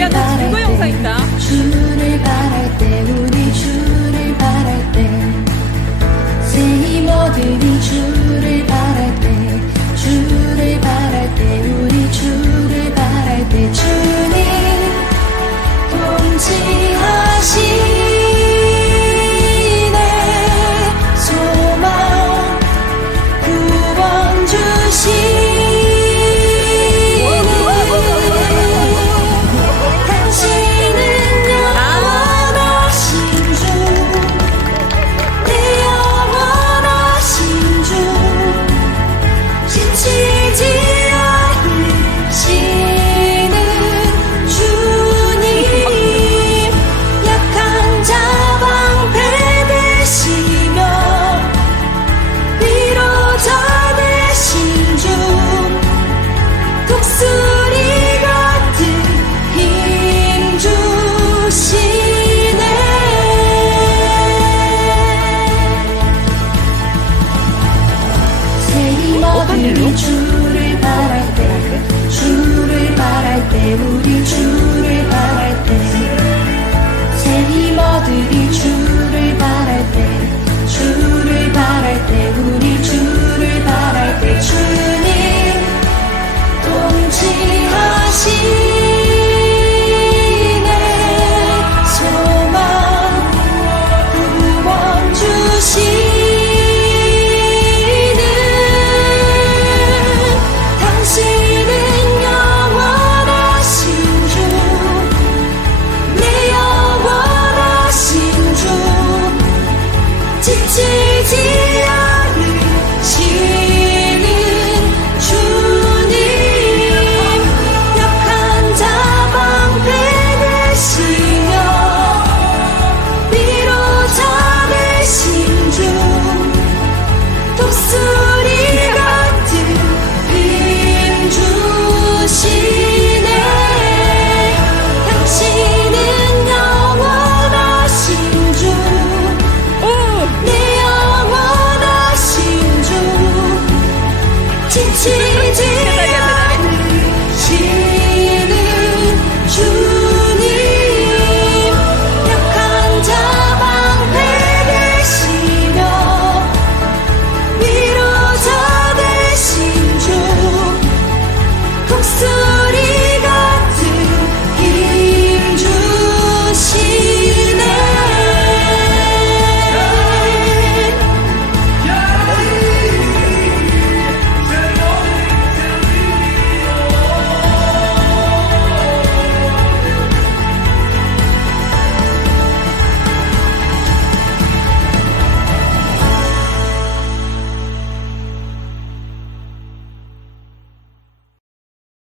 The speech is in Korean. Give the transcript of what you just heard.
야, 나 증거 영상 때 있다. 一句